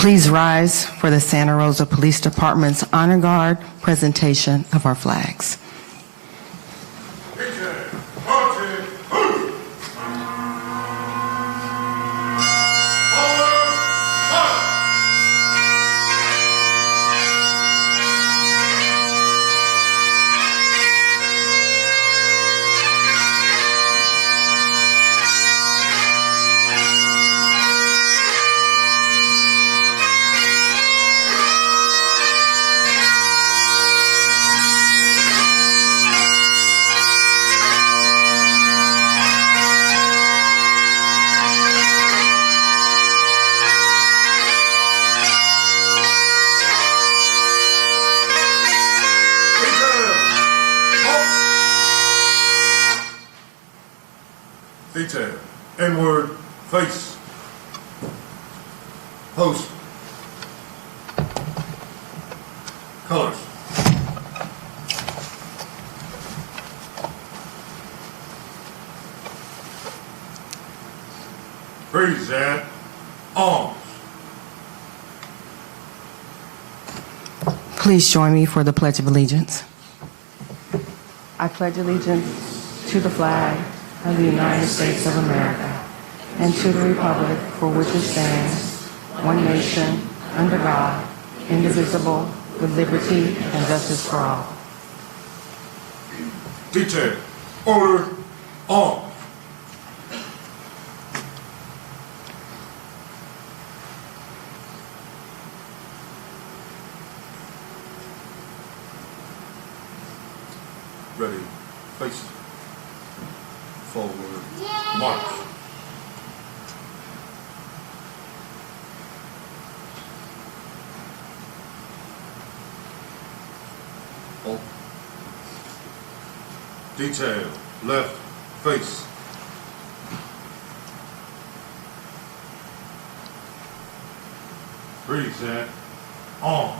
Please rise for the Santa Rosa Police Department's Honor Guard presentation of our flags. Detail, inward, face, post, colors. Freeze at arms. Please join me for the Pledge of Allegiance. I pledge allegiance to the flag of the United States of America and to the republic for which it stands, one nation, under God, indivisible, with liberty and justice for all. Detail, order, arms. Ready, face, forward, march. Hold. Detail, left, face. Freeze at arms.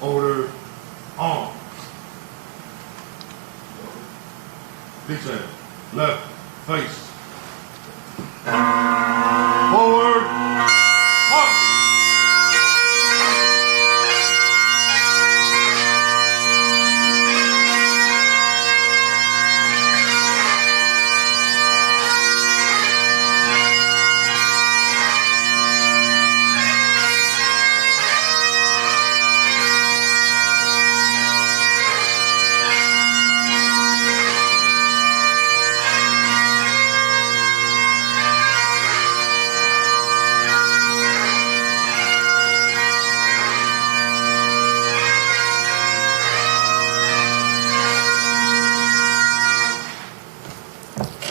Order, arms. Detail, left, face. Forward, march.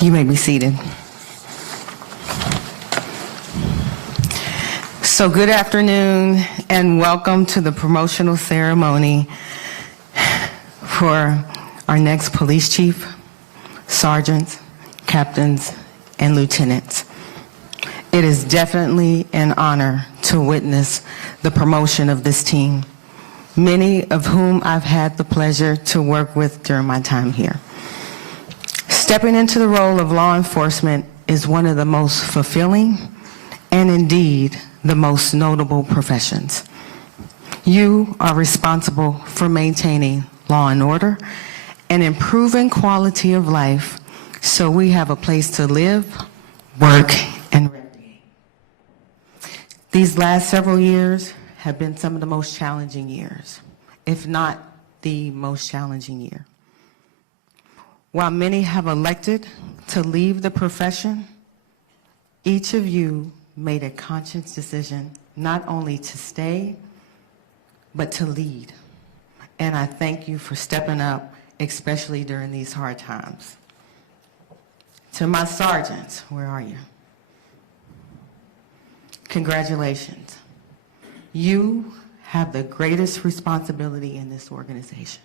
You may be seated. So good afternoon and welcome to the promotional ceremony for our next police chief, sergeants, captains, and lieutenants. It is definitely an honor to witness the promotion of this team, many of whom I've had the pleasure to work with during my time here. Stepping into the role of law enforcement is one of the most fulfilling and indeed the most notable professions. You are responsible for maintaining law and order and improving quality of life so we have a place to live, work, and recreate. These last several years have been some of the most challenging years, if not the most challenging year. While many have elected to leave the profession, each of you made a conscious decision not only to stay, but to lead. And I thank you for stepping up, especially during these hard times. To my sergeants, where are you? Congratulations. You have the greatest responsibility in this organization.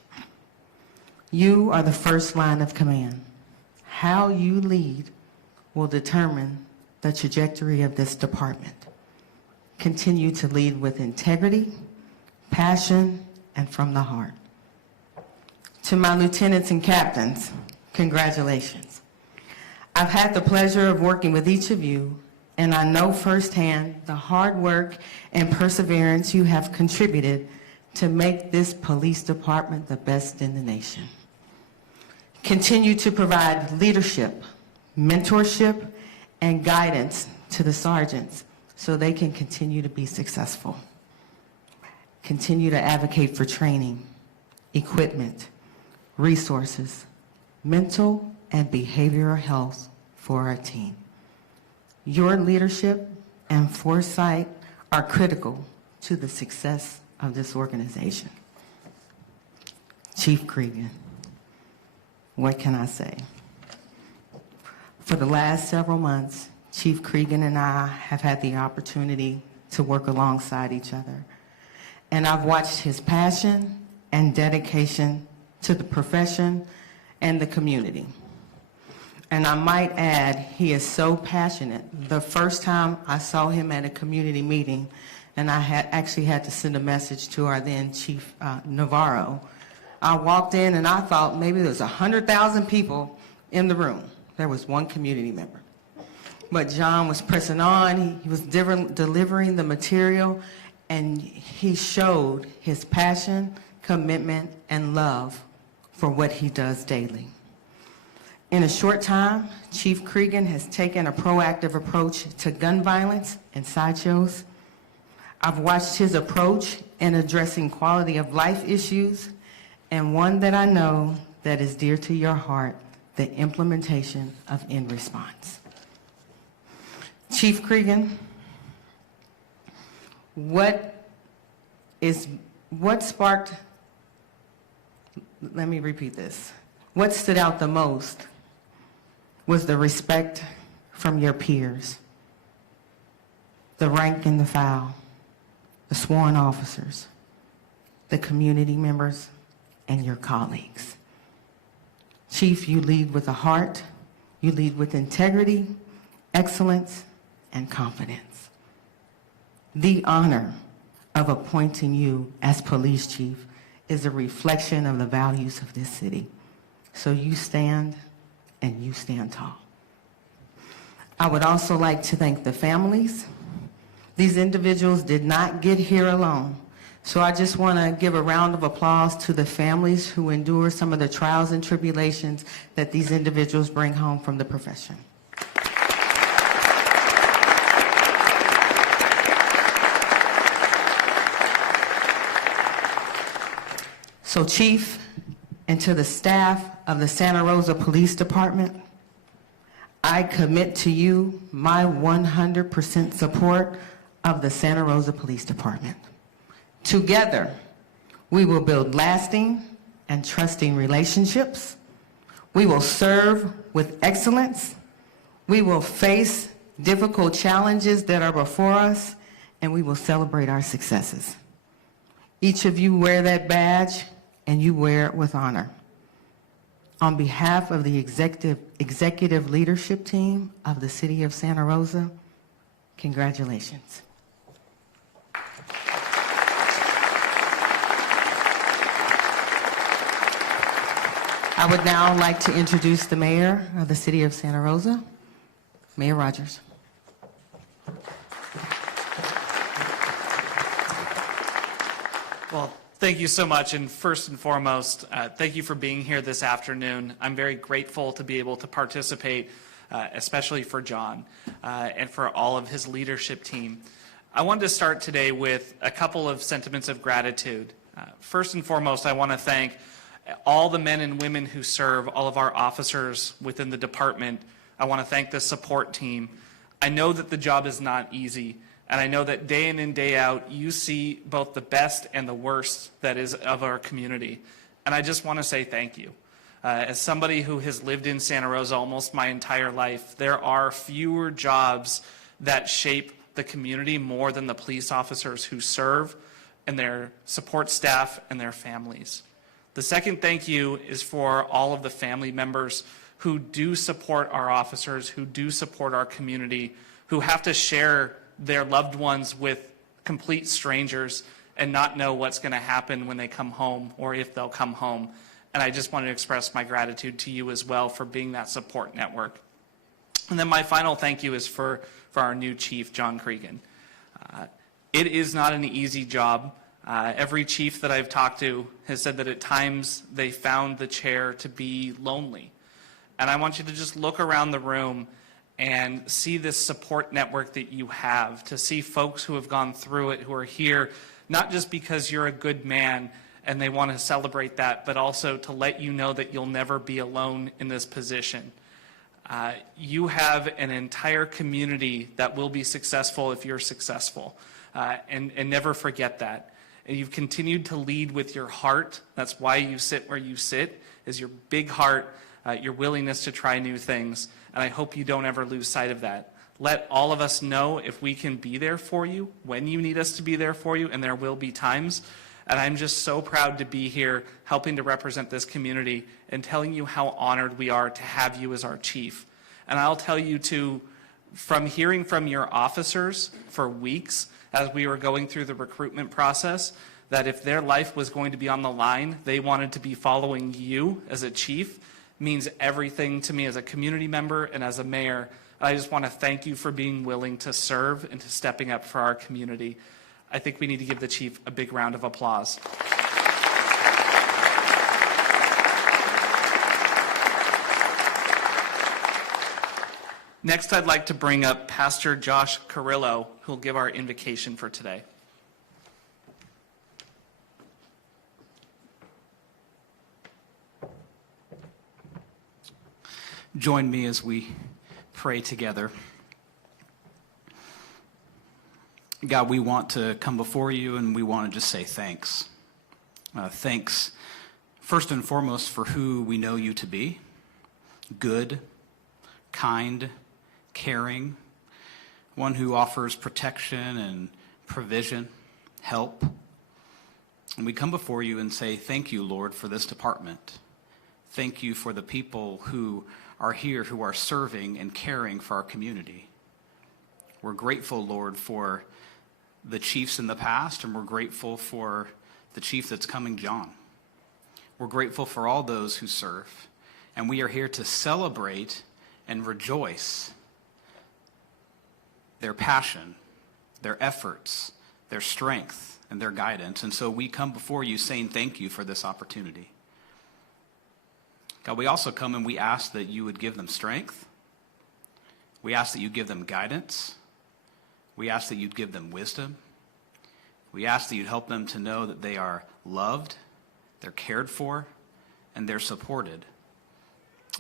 You are the first line of command. How you lead will determine the trajectory of this department. Continue to lead with integrity, passion, and from the heart. To my lieutenants and captains, congratulations. I've had the pleasure of working with each of you, and I know firsthand the hard work and perseverance you have contributed to make this police department the best in the nation. Continue to provide leadership, mentorship, and guidance to the sergeants so they can continue to be successful. Continue to advocate for training, equipment, resources, mental and behavioral health for our team. Your leadership and foresight are critical to the success of this organization. Chief Cregan, what can I say? For the last several months, Chief Cregan and I have had the opportunity to work alongside each other. And I've watched his passion and dedication to the profession and the community. And I might add, he is so passionate. The first time I saw him at a community meeting, and I actually had to send a message to our then Chief Navarro, I walked in and I thought maybe there was 100,000 people in the room. There was one community member. But John was pressing on, he was delivering the material, and he showed his passion, commitment, and love for what he does daily. In a short time, Chief Cregan has taken a proactive approach to gun violence and sideshows. I've watched his approach in addressing quality of life issues, and one that I know that is dear to your heart, the implementation of in response. Chief Cregan, what sparked, let me repeat this. What stood out the most was the respect from your peers, the rank and the file, the sworn officers, the community members, and your colleagues. Chief, you lead with a heart, you lead with integrity, excellence, and confidence. The honor of appointing you as police chief is a reflection of the values of this city. So you stand, and you stand tall. I would also like to thank the families. These individuals did not get here alone. So I just want to give a round of applause to the families who endure some of the trials and tribulations that these individuals bring home from the profession. So Chief, and to the staff of the Santa Rosa Police Department, I commit to you my 100% support of the Santa Rosa Police Department. Together, we will build lasting and trusting relationships. We will serve with excellence. We will face difficult challenges that are before us, and we will celebrate our successes. Each of you wear that badge, and you wear it with honor. On behalf of the executive leadership team of the City of Santa Rosa, congratulations. I would now like to introduce the mayor of the City of Santa Rosa, Mayor Rogers. Well, thank you so much, and first and foremost, thank you for being here this afternoon. I'm very grateful to be able to participate, especially for John and for all of his leadership team. I wanted to start today with a couple of sentiments of gratitude. First and foremost, I want to thank all the men and women who serve, all of our officers within the department. I want to thank the support team. I know that the job is not easy, and I know that day in and day out, you see both the best and the worst that is of our community. And I just want to say thank you. As somebody who has lived in Santa Rosa almost my entire life, there are fewer jobs that shape the community more than the police officers who serve and their support staff and their families. The second thank you is for all of the family members who do support our officers, who do support our community, who have to share their loved ones with complete strangers and not know what's going to happen when they come home or if they'll come home. And I just want to express my gratitude to you as well for being that support network. And then my final thank you is for our new chief, John Cregan. It is not an easy job. Every chief that I've talked to has said that at times they found the chair to be lonely. And I want you to just look around the room and see this support network that you have, to see folks who have gone through it, who are here, not just because you're a good man and they want to celebrate that, but also to let you know that you'll never be alone in this position. You have an entire community that will be successful if you're successful, and never forget that. And you've continued to lead with your heart. That's why you sit where you sit, is your big heart, your willingness to try new things. And I hope you don't ever lose sight of that. Let all of us know if we can be there for you, when you need us to be there for you, and there will be times. And I'm just so proud to be here helping to represent this community and telling you how honored we are to have you as our chief. And I'll tell you too, from hearing from your officers for weeks as we were going through the recruitment process, that if their life was going to be on the line, they wanted to be following you as a chief, means everything to me as a community member and as a mayor. I just want to thank you for being willing to serve and to stepping up for our community. I think we need to give the chief a big round of applause. Next, I'd like to bring up Pastor Josh Carrillo, who will give our invocation for today. Join me as we pray together. God, we want to come before you and we want to just say thanks. Thanks, first and foremost, for who we know you to be. Good, kind, caring, one who offers protection and provision, help. And we come before you and say, thank you, Lord, for this department. Thank you for the people who are here, who are serving and caring for our community. We're grateful, Lord, for the chiefs in the past, and we're grateful for the chief that's coming, John. We're grateful for all those who serve, and we are here to celebrate and rejoice their passion, their efforts, their strength, and their guidance. And so we come before you saying thank you for this opportunity. God, we also come and we ask that you would give them strength. We ask that you give them guidance. We ask that you'd give them wisdom. We ask that you'd help them to know that they are loved, they're cared for, and they're supported.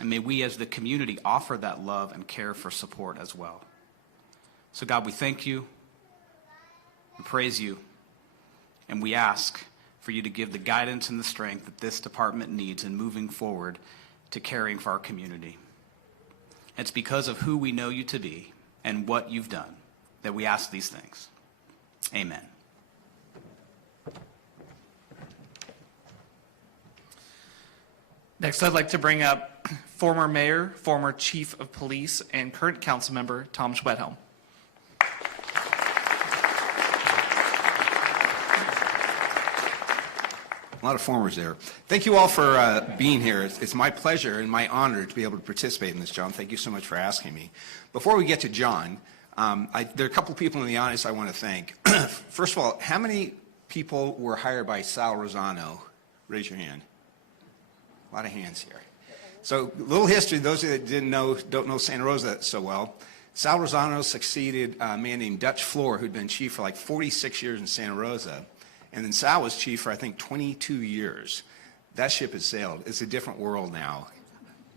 And may we as the community offer that love and care for support as well. So God, we thank you, we praise you, and we ask for you to give the guidance and the strength that this department needs in moving forward to caring for our community. It's because of who we know you to be and what you've done that we ask these things. Amen. Next, I'd like to bring up former mayor, former chief of police, and current council member, Tom Schwedhelm. A lot of formers there. Thank you all for being here. It's my pleasure and my honor to be able to participate in this, John. Thank you so much for asking me. Before we get to John, there are a couple people in the audience I want to thank. First of all, how many people were hired by Sal Rosano? Raise your hand. A lot of hands here. So, a little history, those that don't know Santa Rosa so well. Sal Rosano succeeded a man named Dutch Floor, who'd been chief for like 46 years in Santa Rosa. And then Sal was chief for, I think, 22 years. That ship has sailed. It's a different world now.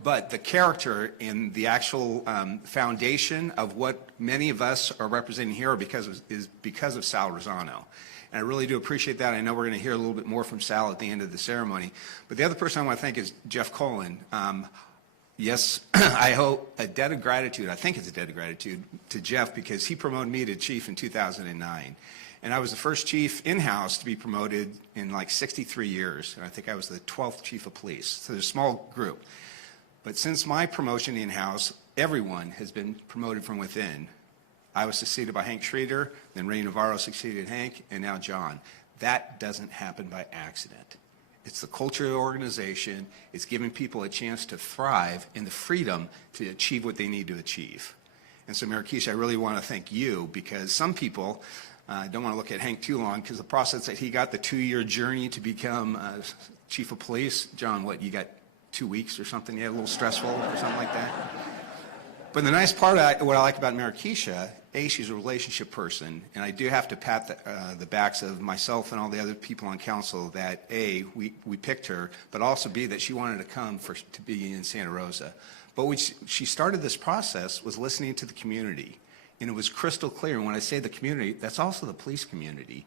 But the character and the actual foundation of what many of us are representing here is because of Sal Rosano. And I really do appreciate that. I know we're going to hear a little bit more from Sal at the end of the ceremony. But the other person I want to thank is Jeff Colin. Yes, I hope a debt of gratitude, I think it's a debt of gratitude to Jeff because he promoted me to chief in 2009. And I was the first chief in-house to be promoted in like 63 years. And I think I was the 12th chief of police. So there's a small group. But since my promotion in-house, everyone has been promoted from within. I was succeeded by Hank Schrader, then Ray Navarro succeeded Hank, and now John. That doesn't happen by accident. It's the culture of the organization. It's giving people a chance to thrive and the freedom to achieve what they need to achieve. And so, Mayor Keisha, I really want to thank you, because some people don't want to look at Hank too long, because the process that he got, the 2-year journey to become chief of police, John, what, you got 2 weeks or something? You had a little stressful or something like that? But the nice part, what I like about Mayor Keisha, A, she's a relationship person, and I do have to pat the backs of myself and all the other people on council that, A, we picked her, but also, B, that she wanted to come to be in Santa Rosa. But when she started this process was listening to the community, and it was crystal clear. And when I say the community, that's also the police community.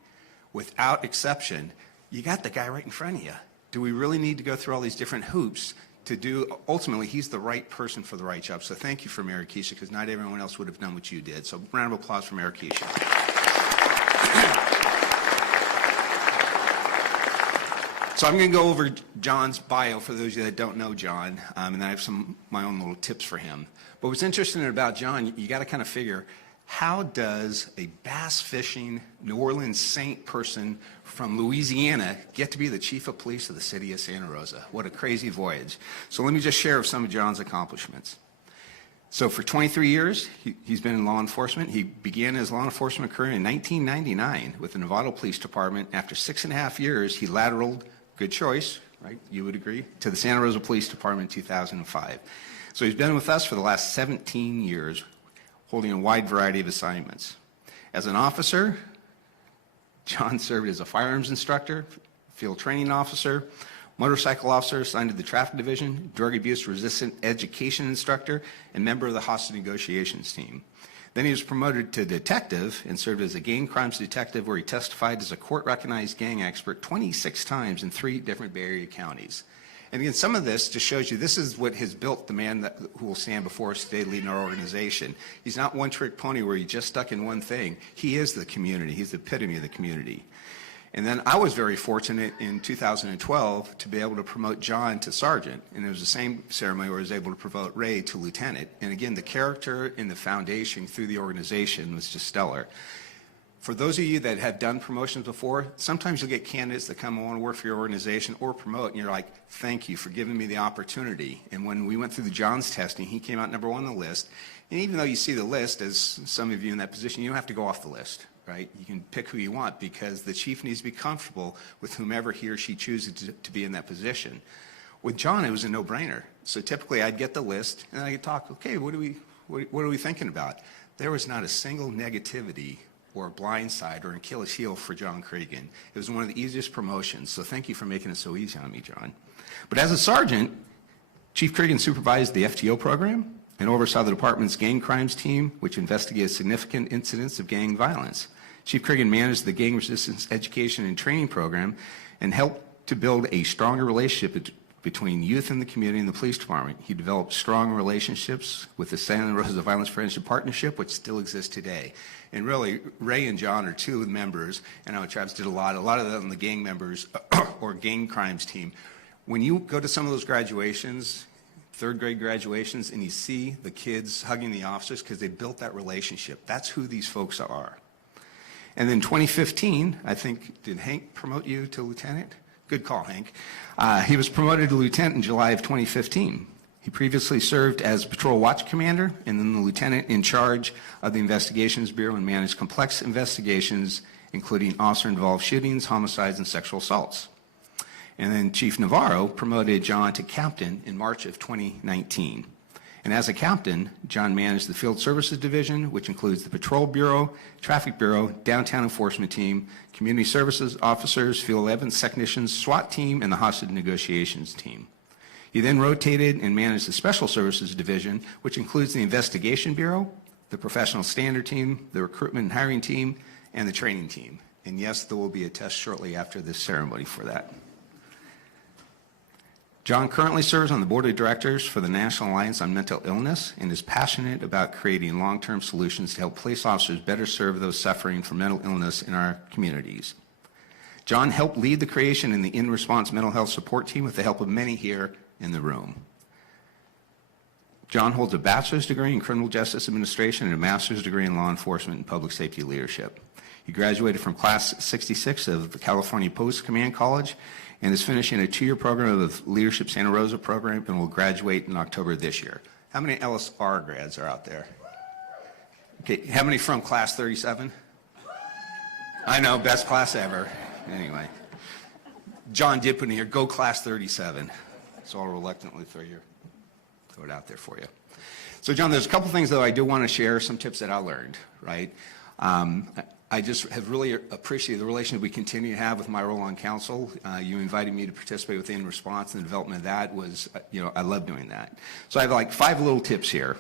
Without exception, you got the guy right in front of you. Do we really need to go through all these different hoops to do, ultimately, he's the right person for the right job. So thank you for Mayor Keisha, because not everyone else would have done what you did. So round of applause for Mayor Keisha. So I'm going to go over John's bio for those of you that don't know John, and then I have my own little tips for him. But what's interesting about John, you got to kind of figure, how does a bass fishing New Orleans Saint person from Louisiana get to be the chief of police of the city of Santa Rosa? What a crazy voyage. So let me just share some of John's accomplishments. So for 23 years, he's been in law enforcement. He began his law enforcement career in 1999 with the Nevada Police Department. After 6.5 years, he lateraled, good choice, right? You would agree, to the Santa Rosa Police Department in 2005. So he's been with us for the last 17 years, holding a wide variety of assignments. As an officer, John served as a firearms instructor, field training officer, motorcycle officer assigned to the traffic division, drug abuse resistant education instructor, and member of the hostage negotiations team. Then he was promoted to detective and served as a gang crimes detective, where he testified as a court-recognized gang expert 26 times in 3 different Bay Area counties. And again, some of this just shows you this is what has built the man who will stand before us today leading our organization. He's not one-trick pony where he's just stuck in one thing. He is the community. He's the epitome of the community. And then I was very fortunate in 2012 to be able to promote John to sergeant. And it was the same ceremony where I was able to promote Ray to lieutenant. And again, the character and the foundation through the organization was just stellar. For those of you that have done promotions before, sometimes you'll get candidates that come and want to work for your organization or promote, and you're like, thank you for giving me the opportunity. And when we went through the John's testing, he came out number 1 on the list. And even though you see the list, as some of you in that position, you don't have to go off the list, right? You can pick who you want, because the chief needs to be comfortable with whomever he or she chooses to be in that position. With John, it was a no-brainer. So typically I'd get the list, and I could talk, okay, what are we thinking about? There was not a single negativity or a blind side or an Achilles heel for John Cregan. It was one of the easiest promotions, so thank you for making it so easy on me, John. But as a sergeant, Chief Cregan supervised the FTO program and oversaw the department's gang crimes team, which investigates significant incidents of gang violence. Chief Cregan managed the gang resistance education and training program and helped to build a stronger relationship between youth in the community and the police department. He developed strong relationships with the Santa Rosa Violence Prevention Partnership, which still exists today. And really, Ray and John are 2 of the members, and I know Travis did a lot of them, the gang members or gang crimes team. When you go to some of those graduations, 3rd grade graduations, and you see the kids hugging the officers because they built that relationship, that's who these folks are. And then 2015, I think, did Hank promote you to lieutenant? Good call, Hank. He was promoted to lieutenant in July of 2015. He previously served as patrol watch commander and then the lieutenant in charge of the Investigations Bureau and managed complex investigations, including officer-involved shootings, homicides, and sexual assaults. And then Chief Navarro promoted John to captain in March of 2019. And as a captain, John managed the Field Services Division, which includes the Patrol Bureau, Traffic Bureau, Downtown Enforcement Team, Community Services Officers, Field Evidence Technicians, SWAT Team, and the Hostage Negotiations Team. He then rotated and managed the Special Services Division, which includes the Investigation Bureau, the Professional Standard Team, the Recruitment and Hiring Team, and the Training Team. And yes, there will be a test shortly after this ceremony for that. John currently serves on the Board of Directors for the National Alliance on Mental Illness and is passionate about creating long-term solutions to help police officers better serve those suffering from mental illness in our communities. John helped lead the creation in the in-response mental health support team with the help of many here in the room. John holds a bachelor's degree in criminal justice administration and a master's degree in law enforcement and public safety leadership. He graduated from class 66 of the California Post Command College and is finishing a 2-year program of the Leadership Santa Rosa program and will graduate in October of this year. How many LSR grads are out there? Okay, how many from class 37? I know, best class ever. Anyway, John did put in here, go class 37. So I'll reluctantly throw it out there for you. So John, there's a couple things though I do want to share, some tips that I learned, right? I just have really appreciated the relationship we continue to have with my role on council. You invited me to participate within response, and the development of that was, I love doing that. So I have like 5 little tips here.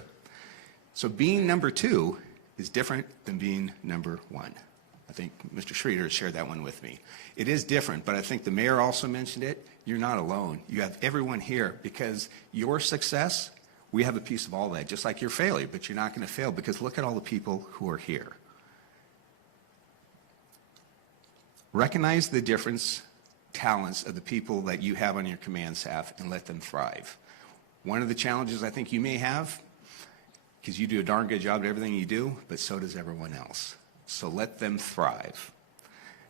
So being number 2 is different than being number 1. I think Mr. Schroeder shared that one with me. It is different, but I think the mayor also mentioned it. You're not alone. You have everyone here because your success, we have a piece of all that, just like your failure, but you're not going to fail because look at all the people who are here. Recognize the difference, talents of the people that you have on your command staff and let them thrive. One of the challenges I think you may have, because you do a darn good job at everything you do, but so does everyone else. So let them thrive.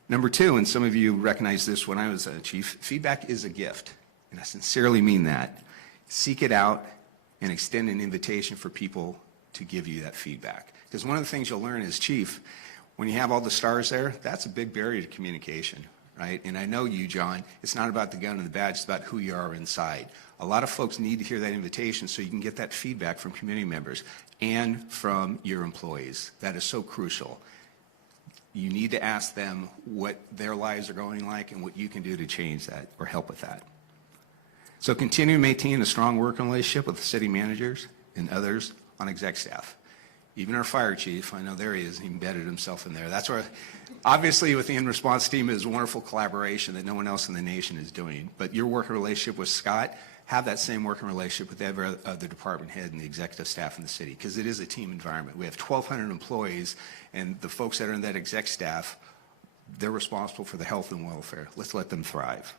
Number 2, and some of you recognized this when I was a chief, feedback is a gift, and I sincerely mean that. Seek it out and extend an invitation for people to give you that feedback. Because one of the things you'll learn as chief, when you have all the stars there, that's a big barrier to communication, right? And I know you, John, it's not about the gun and the badge, it's about who you are inside. A lot of folks need to hear that invitation so you can get that feedback from community members and from your employees. That is so crucial. You need to ask them what their lives are going like and what you can do to change that or help with that. So continue to maintain a strong working relationship with the city managers and others on exec staff. Even our fire chief, I know there he is, he embedded himself in there. That's where, obviously with the in-response team is wonderful collaboration that no one else in the nation is doing. But your working relationship with Scott, have that same working relationship with every other department head and the executive staff in the city, because it is a team environment. We have 1,200 employees, and the folks that are in that exec staff, they're responsible for the health and welfare. Let's let them thrive.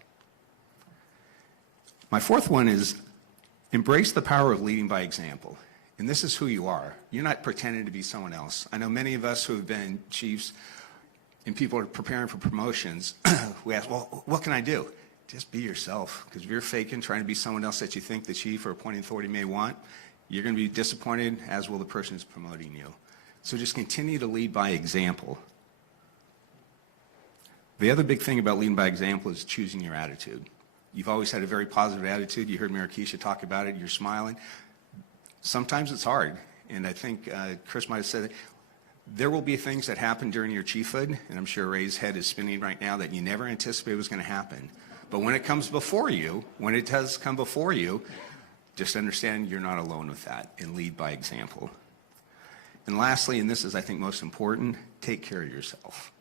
My 4th one is embrace the power of leading by example. And this is who you are. You're not pretending to be someone else. I know many of us who have been chiefs and people are preparing for promotions, we ask, well, what can I do? Just be yourself, because if you're faking, trying to be someone else that you think the chief or appointing authority may want, you're going to be disappointed, as will the person who's promoting you. So just continue to lead by example. The other big thing about leading by example is choosing your attitude. You've always had a very positive attitude. You heard Mayor Keisha talk about it. You're smiling. Sometimes it's hard, and I think Chris might have said it. There will be things that happen during your chiefhood, and I'm sure Ray's head is spinning right now, that you never anticipated was going to happen. But when it comes before you, when it does come before you, just understand you're not alone with that and lead by example. And lastly, and this is I think most important, take care of yourself.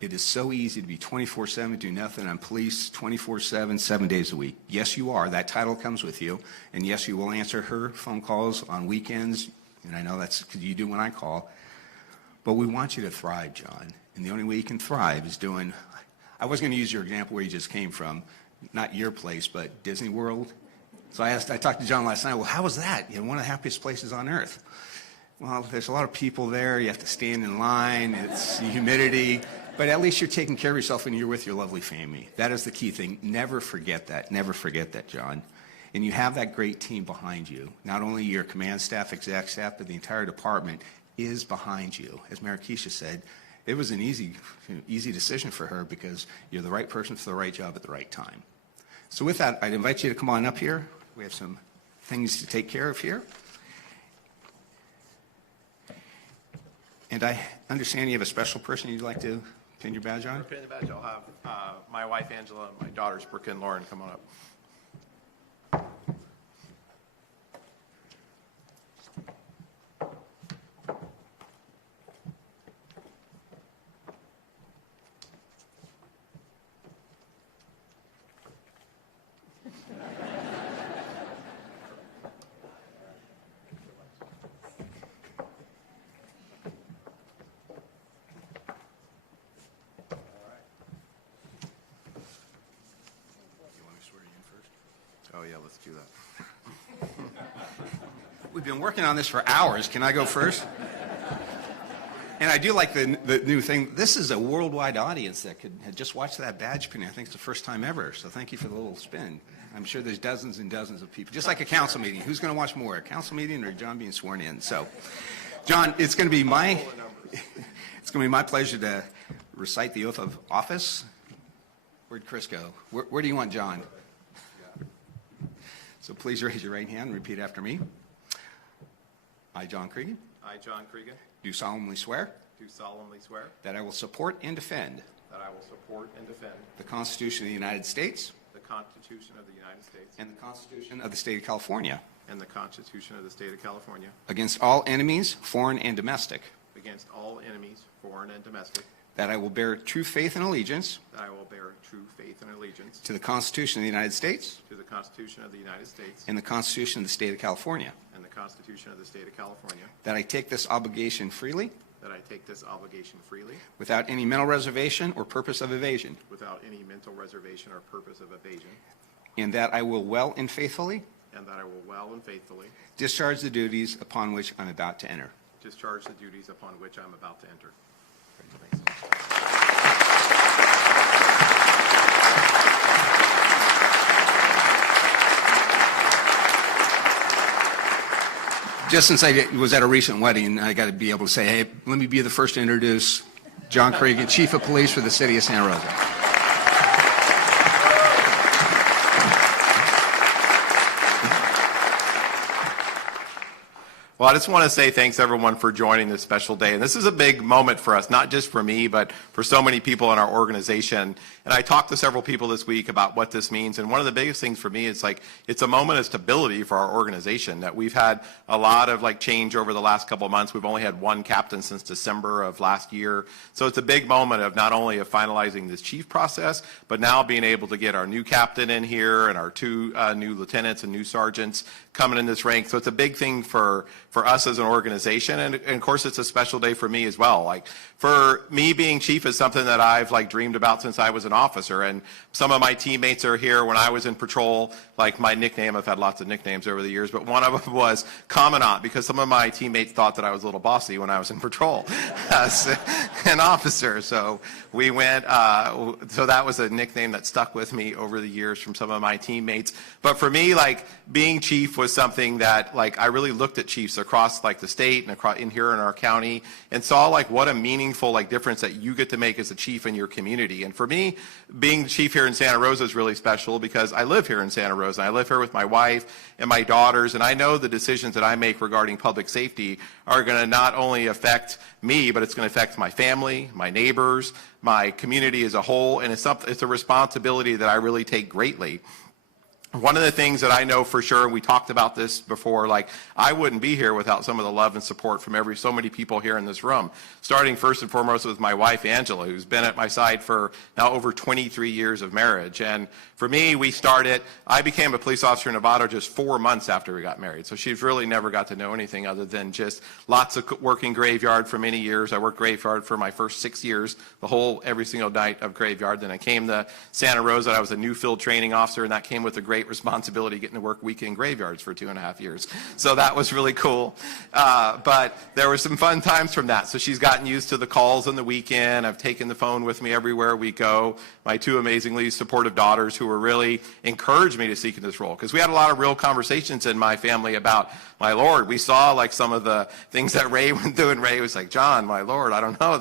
It is so easy to be 24/7, do nothing. I'm police 24/7, 7 days a week. Yes, you are. That title comes with you. And yes, you will answer her phone calls on weekends. And I know that's because you do when I call. But we want you to thrive, John. And the only way you can thrive is doing, I was going to use your example where you just came from, not your place, but Disney World. So I talked to John last night, well, how was that? One of the happiest places on earth. Well, there's a lot of people there. You have to stand in line. It's humidity. But at least you're taking care of yourself and you're with your lovely family. That is the key thing. Never forget that. Never forget that, John. And you have that great team behind you. Not only your command staff, exec staff, but the entire department is behind you. As Mayor Keisha said, it was an easy decision for her because you're the right person for the right job at the right time. So with that, I'd invite you to come on up here. We have some things to take care of here. And I understand you have a special person you'd like to pin your badge on? Pin the badge. I'll have my wife Angela and my daughters Brooke and Lauren come on up. Oh, yeah, let's do that. We've been working on this for hours. Can I go first? And I do like the new thing. This is a worldwide audience that had just watched that badge pinning. I think it's the first time ever. So thank you for the little spin. I'm sure there's dozens and dozens of people, just like a council meeting. Who's going to watch more, a council meeting or John being sworn in? So, John, it's going to be my pleasure to recite the oath of office. Where'd Chris go? Where do you want John? So please raise your right hand and repeat after me. I, John Cregan, I, John Cregan, do solemnly swear do solemnly swear that I will support and defend that I will support and defend the Constitution of the United States the Constitution of the United States and the Constitution of the State of California and the Constitution of the State of California against all enemies, foreign and domestic, against all enemies, foreign and domestic, that I will bear true faith and allegiance that I will bear true faith and allegiance to the Constitution of the United States to the Constitution of the United States and the Constitution of the State of California, and the Constitution of the State of California, that I take this obligation freely that I take this obligation freely without any mental reservation or purpose of evasion, without any mental reservation or purpose of evasion, and that I will well and faithfully and that I will well and faithfully discharge the duties upon which I'm about to enter. discharge the duties upon which I'm about to enter. Just since I was at a recent wedding, I got to be able to say, hey, let me be the first to introduce John Cregan, Chief of Police for the City of Santa Rosa. Well, I just want to say thanks, everyone, for joining this special day. And this is a big moment for us, not just for me, but for so many people in our organization. And I talked to several people this week about what this means. And one of the biggest things for me is it's a moment of stability for our organization, that we've had a lot of change over the last couple of months. We've only had one captain since December of last year. So it's a big moment of not only of finalizing this chief process, but now being able to get our new captain in here and our two new lieutenants and new sergeants coming in this rank. So it's a big thing for us as an organization. And of course, it's a special day for me as well. For me, being chief is something that I've dreamed about since I was an officer. And some of my teammates are here. When I was in patrol, my nickname, I've had lots of nicknames over the years, but one of them was Commandant, because some of my teammates thought that I was a little bossy when I was in patrol as an officer. So we went, so that was a nickname that stuck with me over the years from some of my teammates. But for me, being chief was something that I really looked at chiefs across the state and across in here in our county and saw what a meaningful difference that you get to make as a chief in your community. And for me, being chief here in Santa Rosa is really special because I live here in Santa Rosa. I live here with my wife and my daughters, and I know the decisions that I make regarding public safety are going to not only affect me, but it's going to affect my family, my neighbors, my community as a whole, and it's a responsibility that I really take greatly. One of the things that I know for sure, and we talked about this before, I wouldn't be here without some of the love and support from so many people here in this room, starting first and foremost with my wife, Angela, who's been at my side for now over 23 years of marriage. And for me, I became a police officer in Nevada just 4 months after we got married. So she's really never got to know anything other than just lots of working graveyard for many years. I worked graveyard for my first 6 years, every single night of graveyard. Then I came to Santa Rosa. I was a new field training officer, and that came with a great responsibility getting to work weekend graveyards for 2.5 years. So that was really cool. But there were some fun times from that. So she's gotten used to the calls on the weekend. I've taken the phone with me everywhere we go. My two amazingly supportive daughters who were really encouraged me to seek in this role. Because we had a lot of real conversations in my family about, my Lord, we saw some of the things that Ray went through, and Ray was like, John, my Lord, I don't know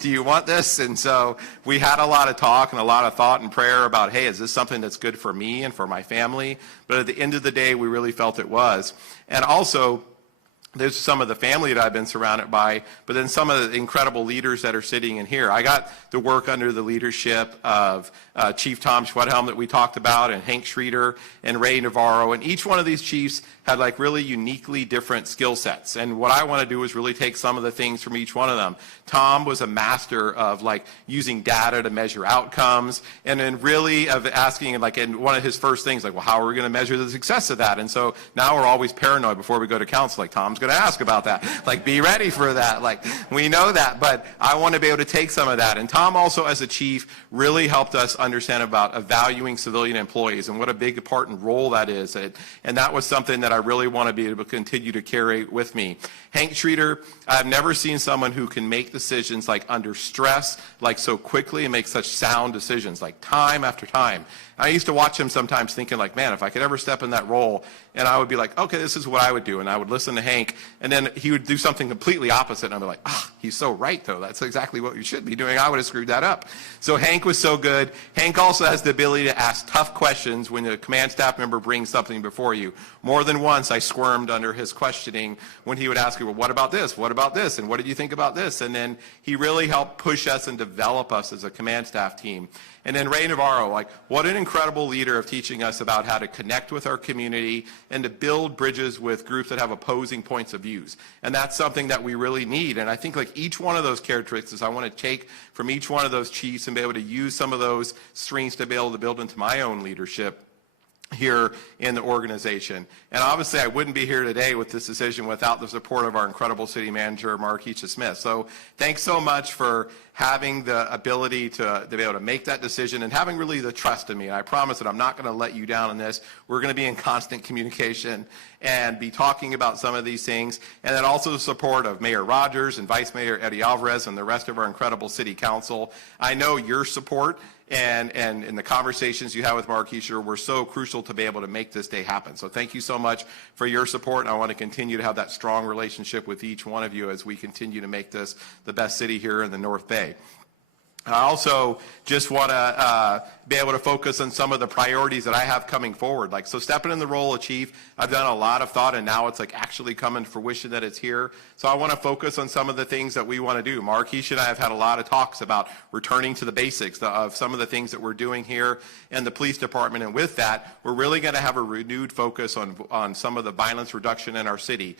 do you want this? And so we had a lot of talk and a lot of thought and prayer about, hey, is this something that's good for me and for my family? But at the end of the day, we really felt it was. And also, there's some of the family that I've been surrounded by, but then some of the incredible leaders that are sitting in here. I got to work under the leadership of Chief Tom Schwedhelm that we talked about, and Hank Schreeder and Ray Navarro, and each one of these chiefs had really uniquely different skill sets. And what I want to do is really take some of the things from each one of them. Tom was a master of using data to measure outcomes, and then really of asking, and one of his first things, well, how are we going to measure the success of that? And so now we're always paranoid before we go to council, Tom's going going to ask about that. Like, be ready for that. Like, we know that, but I want to be able to take some of that. And Tom also, as a chief, really helped us understand about valuing civilian employees and what a big part and role that is. And that was something that I really want to be able to continue to carry with me. Hank Streeter, I've never seen someone who can make decisions like under stress, like so quickly, and make such sound decisions, like time after time. I used to watch him sometimes thinking like, man, if I could ever step in that role, and I would be like, okay, this is what I would do. And I would listen to Hank, and then he would do something completely opposite. And I'd be like, he's so right, though. That's exactly what you should be doing. I would have screwed that up. So Hank was so good. Hank also has the ability to ask tough questions when a command staff member brings something before you. More than once, I squirmed under his questioning when he would ask me, well, what about this? What about this? And what did you think about this? And then he really helped push us and develop us as a command staff team. And then Ray Navarro, like, what an incredible leader of teaching us about how to connect with our community and to build bridges with groups that have opposing points of views. And that's something that we really need. And I think like each one of those characteristics, I want to take from each one of those chiefs and be able to use some of those strengths to be able to build into my own leadership here in the organization. And obviously I wouldn't be here today with this decision without the support of our incredible city manager, Markeisha Smith. So thanks so much for having the ability to be able to make that decision and having really the trust in me. And I promise that I'm not going to let you down on this. We're going to be in constant communication and be talking about some of these things. And then also the support of Mayor Rogers and Vice Mayor Eddie Alvarez and the rest of our incredible city council. I know your support and in the conversations you have with Markeisha were so crucial to be able to make this day happen. So thank you so much for your support, and I want to continue to have that strong relationship with each one of you as we continue to make this the best city here in the North Bay. I also just want to be able to focus on some of the priorities that I have coming forward. Like, so stepping in the role of chief, I've done a lot of thought, and now it's like actually coming to fruition that it's here. So I want to focus on some of the things that we want to do. Markeisha and I have had a lot of talks about returning to the basics of some of the things that we're doing here in the police department. And with that, we're really going to have a renewed focus on some of the violence reduction in our city.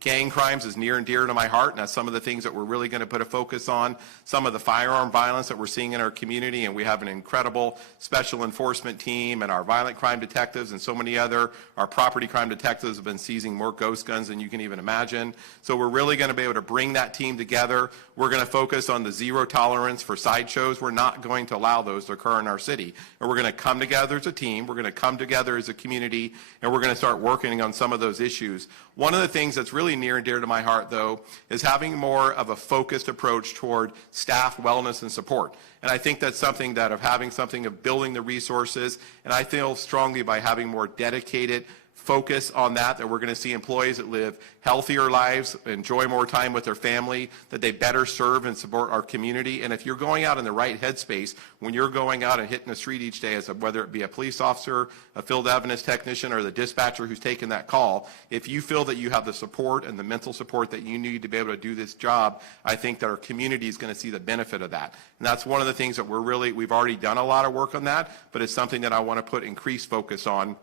Gang crimes is near and dear to my heart, and that's some of the things that we're really going to put a focus on. Some of the firearm violence that we're seeing in our community, and we have an incredible special enforcement team and our violent crime detectives and so many other, our property crime detectives have been seizing more ghost guns than you can even imagine. So we're really going to be able to bring that team together. We're going to focus on the zero tolerance for sideshows. We're not going to allow those to occur in our city. And we're going to come together as a team. We're going to come together as a community, and we're going to start working on some of those issues. One of the things that's really near and dear to my heart, though, is having more of a focused approach toward staff wellness and support. And I think that's something that of having something of building the resources, and I feel strongly by having more dedicated focus on that we're going to see employees that live healthier lives, enjoy more time with their family, that they better serve and support our community. And if you're going out in the right headspace, when you're going out and hitting the street each day, whether it be a police officer, a field evidence technician, or the dispatcher who's taking that call, if you feel that you have the support and the mental support that you need to be able to do this job, I think that our community is going to see the benefit of that. And that's one of the things that we've already done a lot of work on that, but it's something that I want to put increased focus on.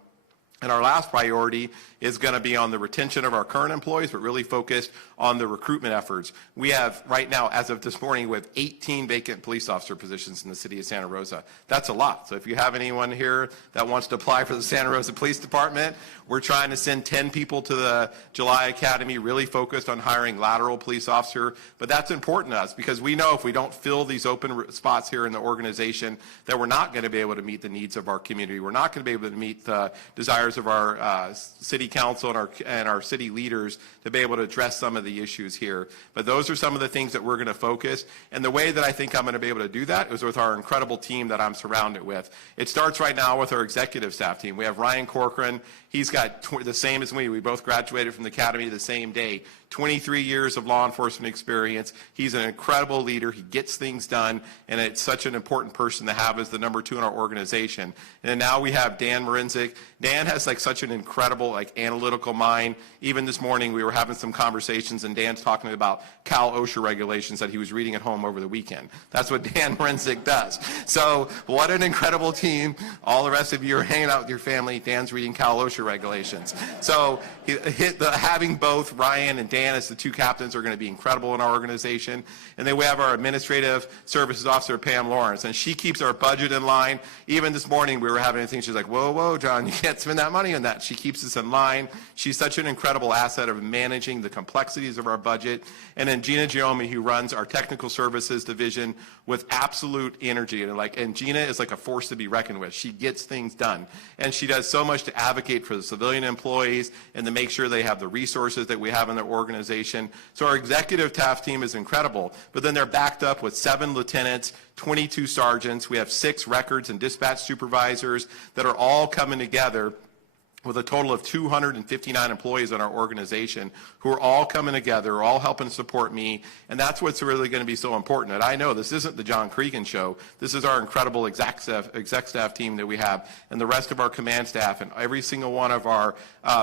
And our last priority is going to be on the retention of our current employees, but really focused on the recruitment efforts. We have right now, as of this morning, we have 18 vacant police officer positions in the city of Santa Rosa. That's a lot. So if you have anyone here that wants to apply for the Santa Rosa Police Department, we're trying to send 10 people to the July Academy, really focused on hiring lateral police officer. But that's important to us because we know if we don't fill these open spots here in the organization, that we're not going to be able to meet the needs of our community. We're not going to be able to meet the desires of our city council and our city leaders to be able to address some of the issues here. But those are some of the things that we're going to focus. And the way that I think I'm going to be able to do that is with our incredible team that I'm surrounded with. It starts right now with our executive staff team. We have Ryan Corcoran. He's got the same as me. We both graduated from the academy the same day. 23 years of law enforcement experience. He's an incredible leader. He gets things done, and it's such an important person to have as the number 2 in our organization. And now we have Dan Marinzik. Dan has such an incredible analytical mind. Even this morning we were having some conversations, and Dan's talking about Cal OSHA regulations that he was reading at home over the weekend. That's what Dan Marinzik does. So what an incredible team. All the rest of you are hanging out with your family. Dan's reading Cal OSHA regulations. So having both Ryan and Dan as the 2 captains are going to be incredible in our organization. And then we have our administrative services officer, Pam Lawrence, and she keeps our budget in line. Even this morning we were having a thing, she's like, whoa, John, you can't spend that spent money on that. She keeps us in line. She's such an incredible asset of managing the complexities of our budget. And then Gina Giomi, who runs our technical services division with absolute energy. And Gina is like a force to be reckoned with. She gets things done. And she does so much to advocate for the civilian employees and to make sure they have the resources that we have in their organization. So our executive staff team is incredible. But then they're backed up with 7 lieutenants, 22 sergeants. We have 6 records and dispatch supervisors that are all coming together with a total of 259 employees in our organization who are all coming together, all helping support me, and that's what's really going to be so important. And I know this isn't the John Cregan show. This is our incredible exec staff team that we have, and the rest of our command staff, and every single one of our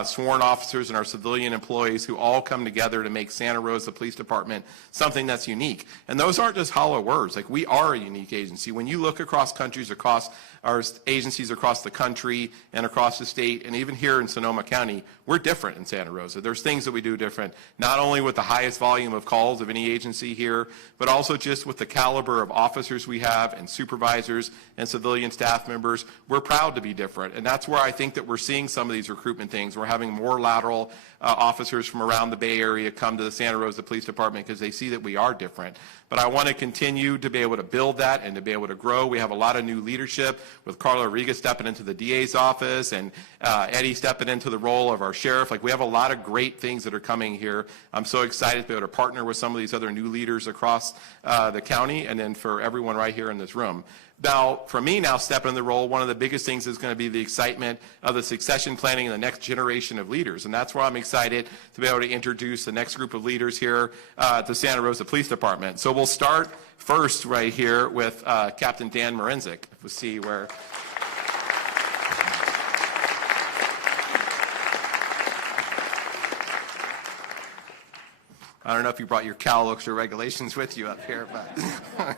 sworn officers and our civilian employees who all come together to make Santa Rosa Police Department something that's unique. And those aren't just hollow words. Like, we are a unique agency. When you look across countries, across our agencies across the country and across the state, and even here in Sonoma County, we're different in Santa Rosa. There's things that we do different, not only with the highest volume of calls of any agency here, but also just with the caliber of officers we have and supervisors and civilian staff members. We're proud to be different, and that's where I think that we're seeing some of these recruitment things. We're having more lateral officers from around the Bay Area come to the Santa Rosa Police Department because they see that we are different. But I want to continue to be able to build that and to be able to grow. We have a lot of new leadership with Carla Riga stepping into the DA's office and Eddie stepping into the role of our sheriff. Like, we have a lot of great things that are coming here. I'm so excited to be able to partner with some of these other new leaders across the county, and then for everyone right here in this room. Now, for me now stepping in the role, one of the biggest things is going to be the excitement of the succession planning and the next generation of leaders. And that's why I'm excited to be able to introduce the next group of leaders here at the Santa Rosa Police Department. So we'll start first right here with Captain Dan Marinzik. We'll see where... I don't know if you brought your CalLooks or regulations with you up here, but...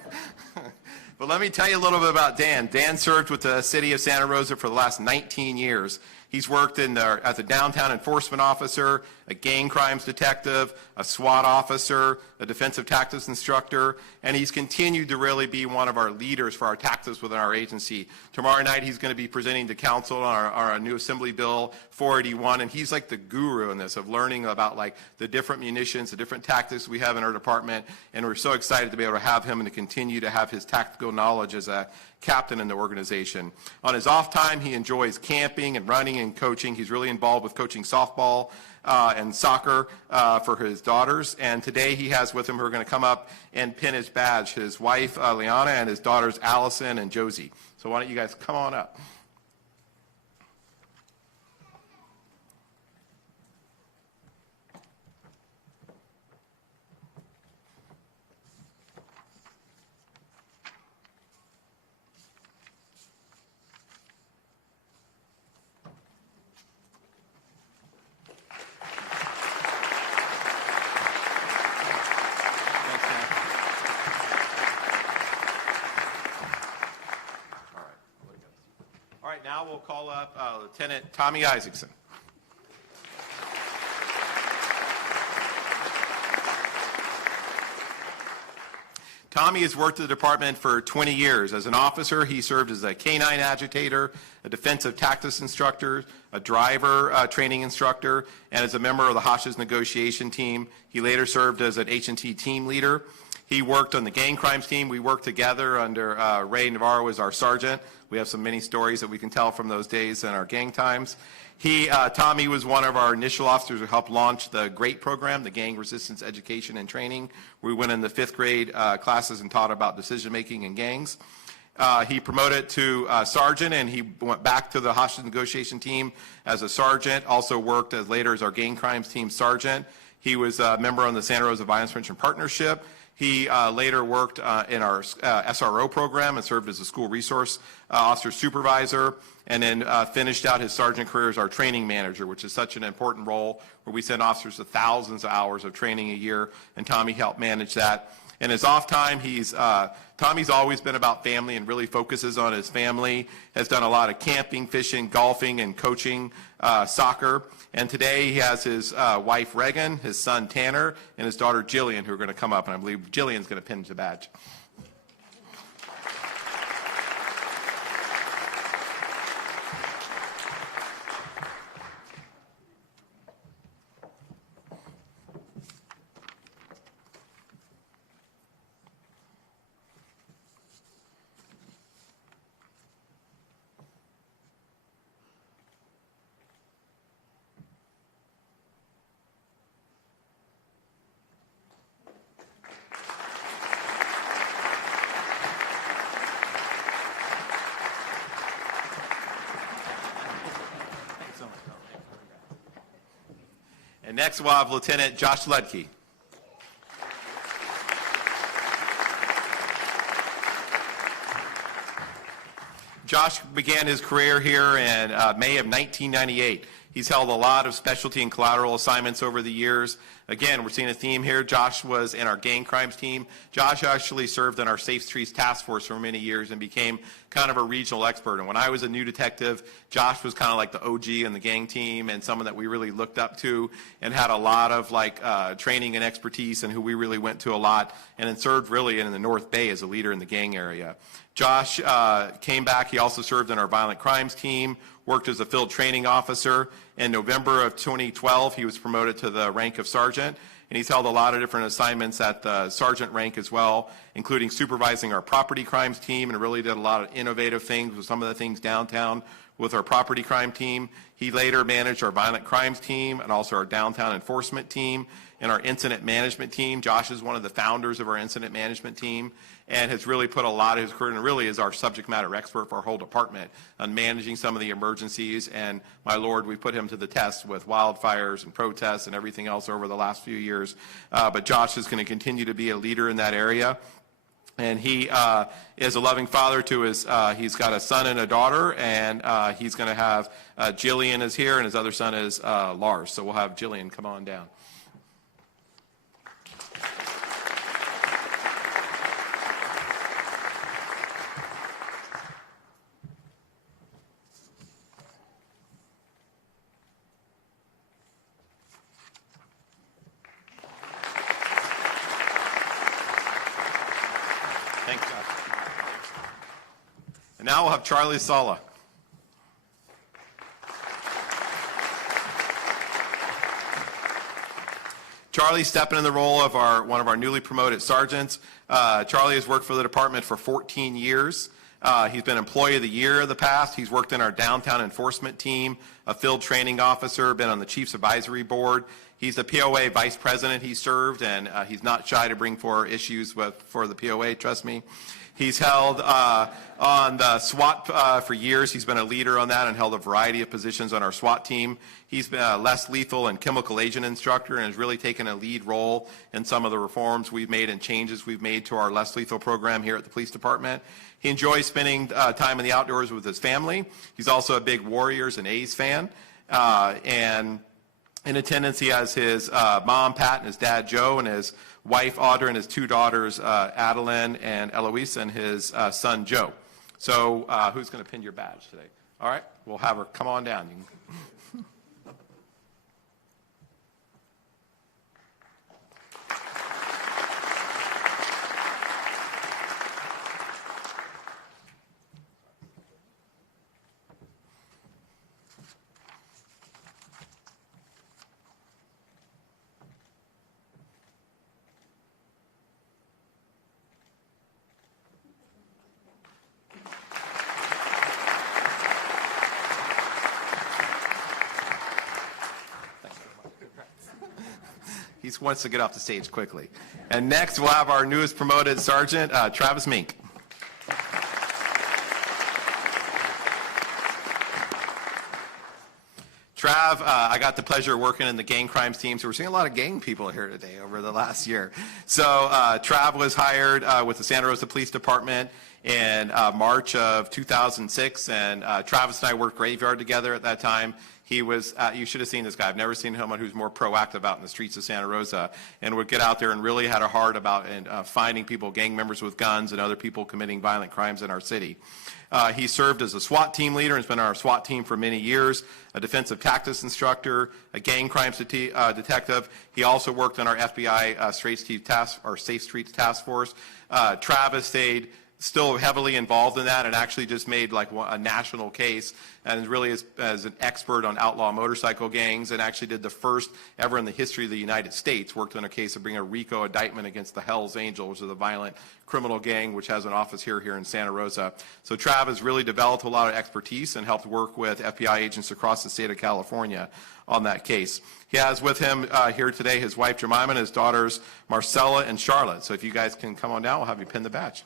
But let me tell you a little bit about Dan. Dan served with the City of Santa Rosa for the last 19 years. He's worked as a downtown enforcement officer, a gang crimes detective, a SWAT officer, a defensive tactics instructor, and he's continued to really be one of our leaders for our tactics within our agency. Tomorrow night he's going to be presenting to council on our new Assembly Bill 481, and he's like the guru in this, of learning about like the different munitions, the different tactics we have in our department, and we're so excited to be able to have him and to continue to have his tactical knowledge as a captain in the organization. On his off time, he enjoys camping and running and coaching. He's really involved with coaching softball and soccer for his daughters. And today he has with him who are going to come up and pin his badge, his wife, Liana, and his daughters, Allison and Josie. So why don't you guys come on up? Now we'll call up Lieutenant Tommy Isaacson. Tommy has worked at the department for 20 years. As an officer, he served as a canine agitator, a defensive tactics instructor, a driver training instructor, and as a member of the hostage negotiation team. He later served as an H&T team leader. He worked on the gang crimes team. We worked together under Ray Navarro as our sergeant. We have some many stories that we can tell from those days in our gang times. Tommy was one of our initial officers who helped launch the GREAT program, the Gang Resistance Education and Training. We went in the 5th grade classes and taught about decision-making in gangs. He promoted to sergeant, and he went back to the hostage negotiation team as a sergeant, also worked later as our gang crimes team sergeant. He was a member on the Santa Rosa Violence Prevention Partnership. He later worked in our SRO program and served as a school resource officer supervisor, and then finished out his sergeant career as our training manager, which is such an important role where we send officers to thousands of hours of training a year, and Tommy helped manage that. In his off time, Tommy's always been about family and really focuses on his family, has done a lot of camping, fishing, golfing, and coaching soccer. And today he has his wife, Regan, his son, Tanner, and his daughter, Jillian, who are going to come up. And I believe Jillian's going to pin the badge. And next we'll have Lieutenant Josh Ludke. Josh began his career here in May of 1998. He's held a lot of specialty and collateral assignments over the years. Again, we're seeing a theme here. Josh was in our gang crimes team. Josh actually served in our Safe Streets Task Force for many years and became kind of a regional expert. And when I was a new detective, Josh was kind of like the OG in the gang team and someone that we really looked up to and had a lot of training and expertise and who we really went to a lot, and then served really in the North Bay as a leader in the gang area. Josh came back. He also served in our violent crimes team, worked as a field training officer. In November of 2012, he was promoted to the rank of sergeant, and he's held a lot of different assignments at the sergeant rank as well, including supervising our property crimes team, and really did a lot of innovative things with some of the things downtown with our property crime team. He later managed our violent crimes team and also our downtown enforcement team and our incident management team. Josh is one of the founders of our incident management team and has really put a lot of his career, and really is our subject matter expert for our whole department on managing some of the emergencies. And my Lord, we put him to the test with wildfires and protests and everything else over the last few years. But Josh is going to continue to be a leader in that area. And he is a loving father to his, he's got a son and a daughter, and he's going to have, Jillian is here, and his other son is Lars. So we'll have Jillian come on down. Thanks, Josh. And now we'll have Charlie Sala. Charlie's stepping in the role of one of our newly promoted sergeants. Charlie has worked for the department for 14 years. He's been Employee of the Year in the past. He's worked in our downtown enforcement team, a field training officer, been on the Chiefs Advisory Board. He's the POA Vice President he served, and he's not shy to bring forward issues for the POA, trust me. He's held on the SWAT for years. He's been a leader on that and held a variety of positions on our SWAT team. He's been a less lethal and chemical agent instructor and has really taken a lead role in some of the reforms we've made and changes we've made to our less lethal program here at the police department. He enjoys spending time in the outdoors with his family. He's also a big Warriors and A's fan. And in attendance, he has his mom, Pat, and his dad, Joe, and his wife, Audra, and his two daughters, Adeline and Eloise, and his son, Joe. So who's going to pin your badge today? All right, we'll have her come on down. He wants to get off the stage quickly. And next, we'll have our newest promoted sergeant, Travis Mink. Trav, I got the pleasure of working in the gang crimes team, so we're seeing a lot of gang people here today over the last year. So Trav was hired with the Santa Rosa Police Department in March of 2006, and Travis and I worked graveyard together at that time. He was, you should have seen this guy. I've never seen someone who's more proactive out in the streets of Santa Rosa and would get out there and really had a heart about finding people, gang members with guns and other people committing violent crimes in our city. He served as a SWAT team leader and has been on our SWAT team for many years, a defensive tactics instructor, a gang crimes detective. He also worked on our FBI Safe Streets Task Force. Travis stayed still heavily involved in that and actually just made like a national case and really as an expert on outlaw motorcycle gangs, and actually did the first ever in the history of the United States, worked on a case of bringing a RICO indictment against the Hells Angels, which is a violent criminal gang which has an office here in Santa Rosa. So Trav has really developed a lot of expertise and helped work with FBI agents across the state of California on that case. He has with him here today his wife Jemima and his daughters Marcella and Charlotte. So if you guys can come on down, we'll have you pin the badge.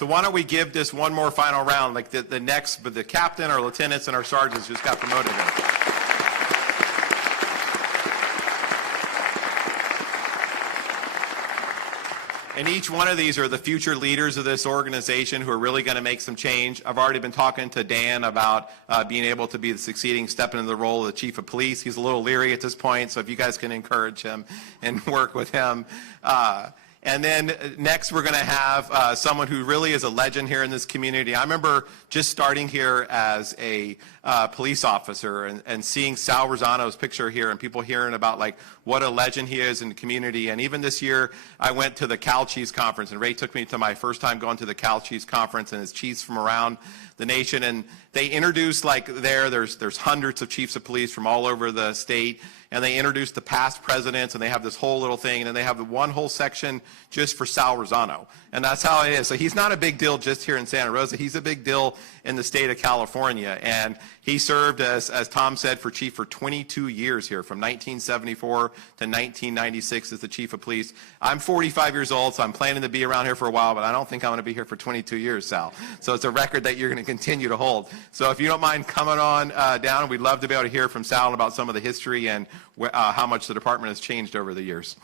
So why don't we give this one more final round, like the next, but the captain, our lieutenants, and our sergeants just got promoted. And each one of these are the future leaders of this organization who are really going to make some change. I've already been talking to Dan about being able to be the succeeding, stepping into the role of the chief of police. He's a little leery at this point, so if you guys can encourage him and work with him. And then next we're going to have someone who really is a legend here in this community. I remember just starting here as a police officer and seeing Sal Rosano's picture here and people hearing about like what a legend he is in the community. And even this year I went to the Cal Chiefs Conference, and Ray took me to my first time going to the Cal Chiefs Conference, and it's chiefs from around the nation. And they introduced there's hundreds of chiefs of police from all over the state. And they introduced the past presidents, and they have this whole little thing, and then they have the one whole section just for Sal Rosano. And that's how it is. So he's not a big deal just here in Santa Rosa. He's a big deal in the state of California. And he served, as Tom said, for chief for 22 years here, from 1974 to 1996 as the chief of police. I'm 45 years old, so I'm planning to be around here for a while, but I don't think I'm going to be here for 22 years, Sal. So it's a record that you're going to continue to hold. So if you don't mind coming on down, we'd love to be able to hear from Sal about some of the history and how much the department has changed over the years.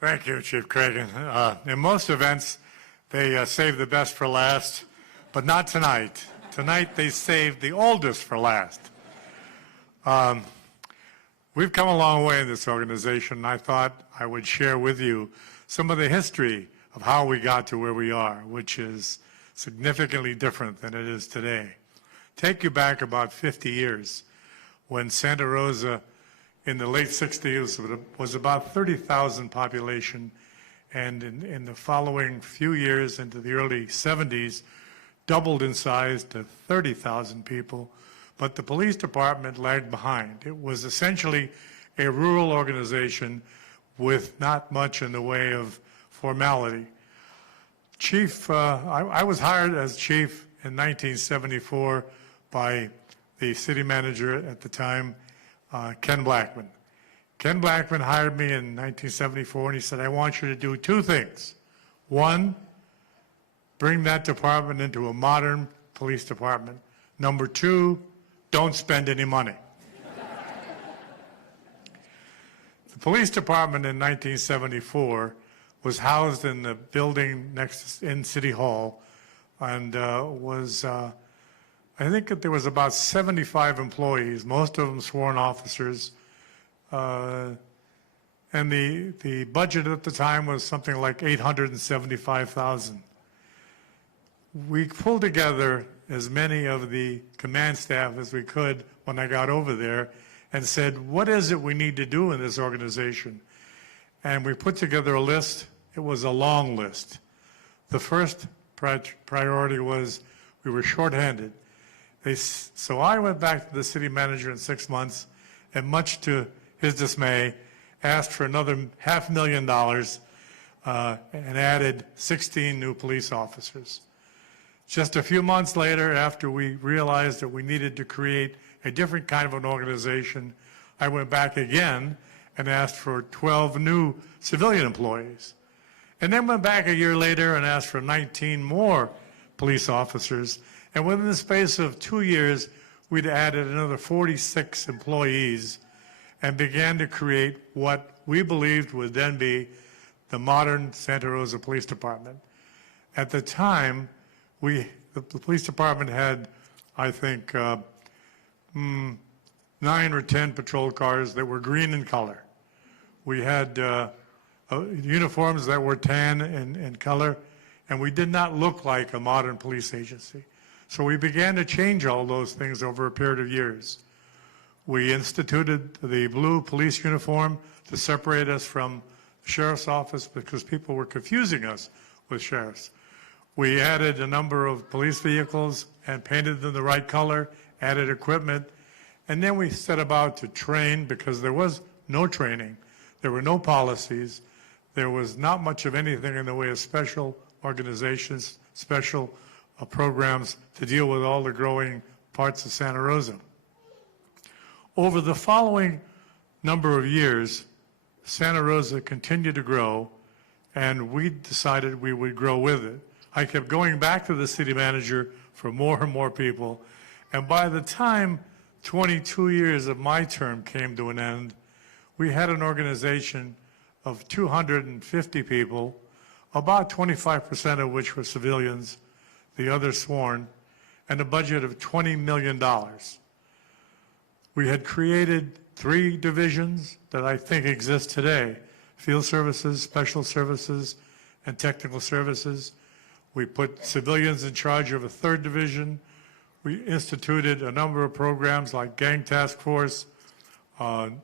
Thank you, Chief Cregan. In most events, they save the best for last, but not tonight. Tonight, they saved the oldest for last. We've come a long way in this organization, and I thought I would share with you some of the history of how we got to where we are, which is significantly different than it is today. Take you back about 50 years when Santa Rosa in the late 60s was about 30,000 population, and in the following few years into the early 70s doubled in size to 30,000 people, but the police department lagged behind. It was essentially a rural organization with not much in the way of formality. I was hired as chief in 1974 by the city manager at the time, Ken Blackman. Ken Blackman hired me in 1974, and he said, I want you to do two things. One, bring that department into a modern police department. Number two, don't spend any money. The police department in 1974 was housed in the building in City Hall, and I think that there was about 75 employees, most of them sworn officers, and the budget at the time was something like $875,000. We pulled together as many of the command staff as we could when I got over there and said, what is it we need to do in this organization? And we put together a list. It was a long list. The first priority was we were shorthanded. So I went back to the city manager in 6 months, and much to his dismay, asked for another $500,000 and added 16 new police officers. Just a few months later, after we realized that we needed to create a different kind of an organization, I went back again and asked for 12 new civilian employees. And then went back a year later and asked for 19 more police officers. And within the space of 2 years, we'd added another 46 employees and began to create what we believed would then be the modern Santa Rosa Police Department. At the time, the police department had, I think, 9 or 10 patrol cars that were green in color. We had uniforms that were tan in color, and we did not look like a modern police agency. So we began to change all those things over a period of years. We instituted the blue police uniform to separate us from the sheriff's office because people were confusing us with sheriffs. We added a number of police vehicles and painted them the right color, added equipment, and then we set about to train because there was no training. There were no policies. There was not much of anything in the way of special organizations, special programs to deal with all the growing parts of Santa Rosa. Over the following number of years, Santa Rosa continued to grow, and we decided we would grow with it. I kept going back to the city manager for more and more people, and by the time 22 years of my term came to an end, we had an organization of 250 people, about 25% of which were civilians, the others sworn, and a budget of $20 million. We had created 3 divisions that I think exist today: field services, special services, and technical services. We put civilians in charge of a 3rd division. We instituted a number of programs like Gang Task Force,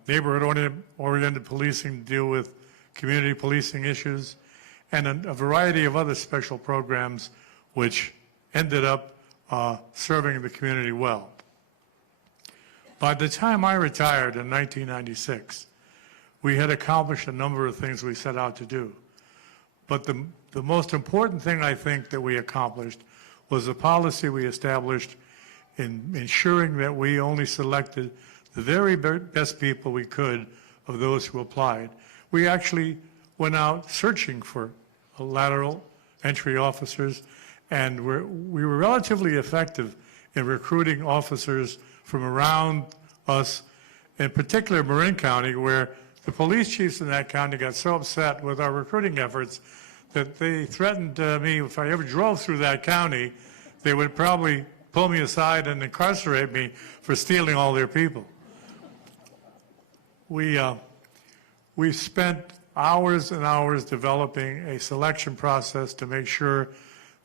neighborhood-oriented policing to deal with community policing issues, and a variety of other special programs which ended up serving the community well. By the time I retired in 1996, we had accomplished a number of things we set out to do. But the most important thing I think that we accomplished was the policy we established in ensuring that we only selected the very best people we could of those who applied. We actually went out searching for lateral entry officers, and we were relatively effective in recruiting officers from around us, in particular Marin County, where the police chiefs in that county got so upset with our recruiting efforts that they threatened me if I ever drove through that county, they would probably pull me aside and incarcerate me for stealing all their people. We spent hours and hours developing a selection process to make sure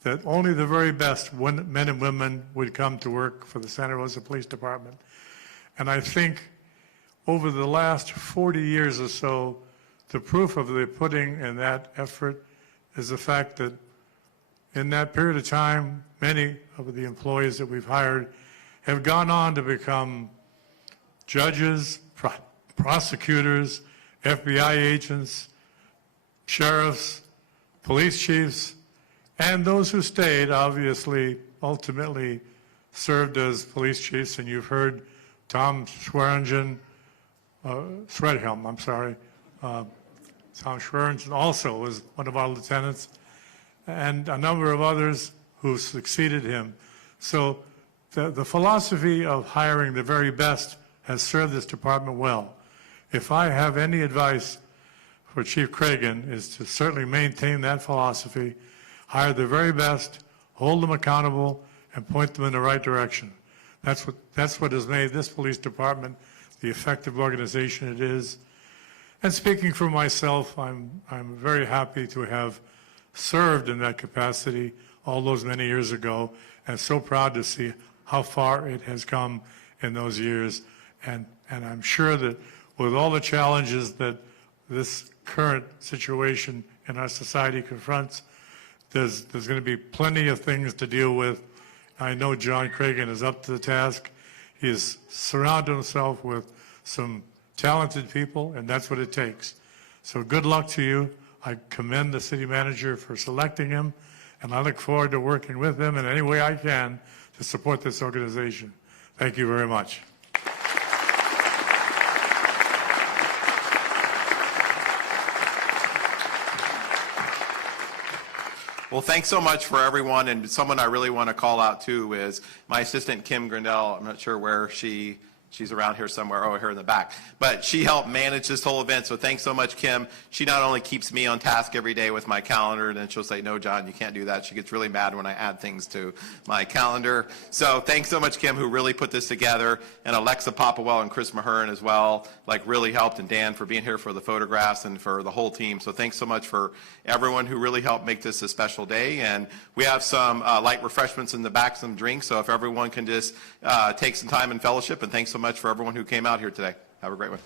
that only the very best men and women would come to work for the Santa Rosa Police Department. And I think over the last 40 years or so, the proof of the pudding in that effort is the fact that in that period of time, many of the employees that we've hired have gone on to become judges, prosecutors, FBI agents, sheriffs, police chiefs, and those who stayed, obviously, ultimately served as police chiefs. And you've heard Tom Schweringen, Threadhelm, I'm sorry. Tom Schweringen also was one of our lieutenants, and a number of others who succeeded him. So the philosophy of hiring the very best has served this department well. If I have any advice for Chief Cregan, is to certainly maintain that philosophy, hire the very best, hold them accountable, and point them in the right direction. That's what has made this police department the effective organization it is. And speaking for myself, I'm very happy to have served in that capacity all those many years ago, and so proud to see how far it has come in those years. And I'm sure that with all the challenges that this current situation in our society confronts, there's going to be plenty of things to deal with. I know John Cregan is up to the task. He has surrounded himself with some talented people, and that's what it takes. So good luck to you. I commend the city manager for selecting him, and I look forward to working with him in any way I can to support this organization. Thank you very much. Well, thanks so much for everyone, and someone I really want to call out too is my assistant, Kim Grindell. I'm not sure where she's around here somewhere, over here in the back. But she helped manage this whole event, so thanks so much, Kim. She not only keeps me on task every day with my calendar, and then she'll say, no, John, you can't do that. She gets really mad when I add things to my calendar. So thanks so much, Kim, who really put this together, and Alexa Popawell and Chris Mahern as well, like really helped, and Dan for being here for the photographs and for the whole team. So thanks so much for everyone who really helped make this a special day. And we have some light refreshments in the back, some drinks, so if everyone can just take some time in fellowship, and thanks so much for everyone who came out here today. Have a great one.